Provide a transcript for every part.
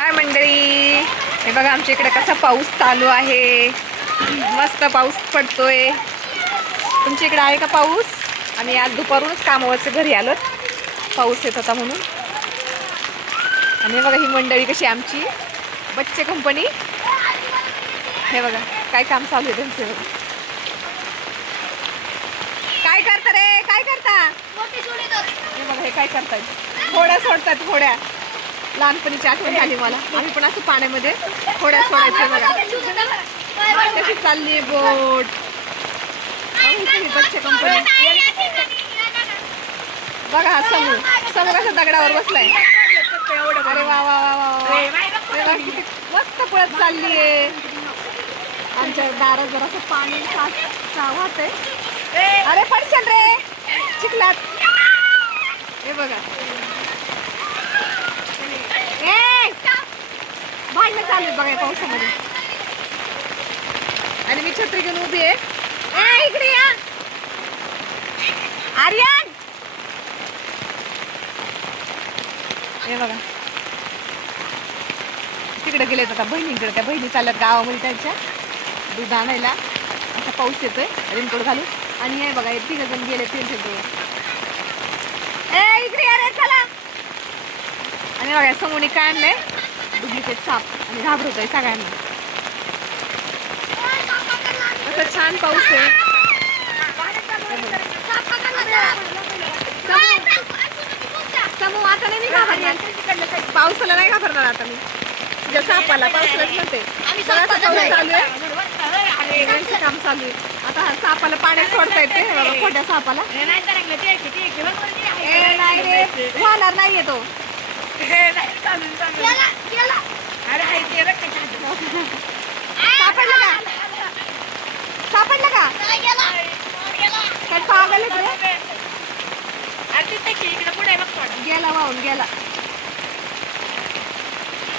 हाय मंडळी, हे बघा आमच्या इकडे कसा पाऊस चालू आहे. मस्त पाऊस पडतोय. तुमच्या इकडे आहे का पाऊस? आम्ही आज दुपारूनच कामावरचे घरी आलो, पाऊस येत होता म्हणून. आणि हे बघा ही मंडळी कशी आमची बच्चे कंपनी. हे बघा काय काम चालू आहे त्यांचे. बघा काय करता रे, काय करता? हे बघा हे काय करतायत, होड्या सोडतात. होड्या लहानपणीची आठवण झाली मला. आम्ही पण असं पाण्यामध्ये होड्या सोडायचे. बघा कशी चालली आहे बोट. बच्चे कंपनी. बघा हा समूह कसा दगडावर बसलाय. अरे वा वा वा वा, किती मस्त पळत चालली आहे. आमच्या दारात जरासं पाणी वाहत आहे. अरे पडशाल रे चिखलात. हे बघा भांडणं चालू आहे बघा या पावसामध्ये. आणि मी छत्री घेऊन उभी आहे. इकडे या आर्यन. हे बघा तिकडे गेलेत आता बहिणींकडे. त्या बहिणी चालल्यात गावामध्ये त्यांच्या दूध आणायला. असा पाऊस येतोय रेनकोट घालून. आणि हे बघा हे तिघ जण गेले त्यांच्याजवळ. इकडे या रे चला. आणि बघा समोनी काय आणलंय, डुप्लिकेट साप. आणि घाबरतोय सगळ्यांना. असं छान पाऊस आहे. समूह आता नाही घाबरणार, पावसाला नाही घाबरणार आता मी. तुझ्या सापाला पावसालाच म्हणते. चालू आहे काम चालू आहे. आता हा सापाला पाण्यात सोडता येते. खोट्या सापाला नाही रे, होणार नाहीये तो. सापडलं का? सापडलं का? काय पागल आहे? गेला वाहून गेला.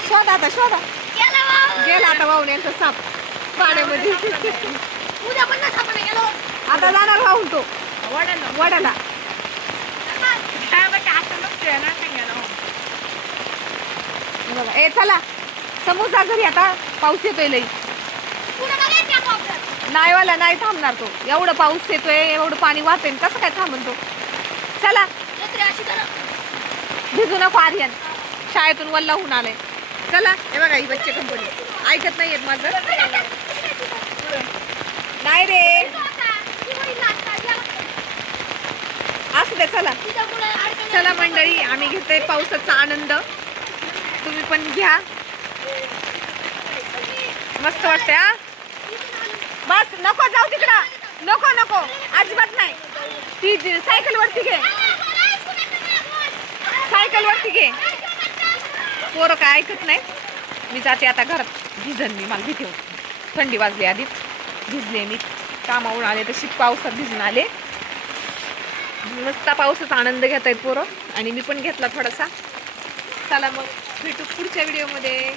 शोधा आता, शोधा. गेला आता वाहून यांचा साप पाण्यामध्ये. आता जाणार वाहून तो वडाला. बघा ए चला समोर जा घरी, आता पाऊस येतोय लई. नाही वाला नाही थांबणार तो. एवढं पाऊस येतोय, एवढं पाणी वाहतोय, कसं काय थांबन तो. चला भिजू नको आर्यन, शाळेतून वल्ला होऊन आलाय. चला. हे बघा ही बच्चे कंपनी ऐकत नाहीयेत माझं. नाही रे असू दे. चला चला मंडळी, आम्ही घेतोय पावसाचा आनंद. तुम्ही पण घ्या, मस्त वाटतंय. हा बस नको जाऊ तिकडं. नको नको अजिबात नाही. ती सायकल वरती घे, सायकल वरती घे. पोरं काय ऐकत नाही. मी जाते आता घरात. भिजन मी, मला भीती होती. थंडी वाजली आधीच. भिजले मी, कामावरून आले तशी पावसात भिजून आले. मस्त पावसाचा आनंद घेत आहेत पोरं. आणि मी पण घेतला थोडासा. चला मग भेटू पुढच्या व्हिडिओमध्ये.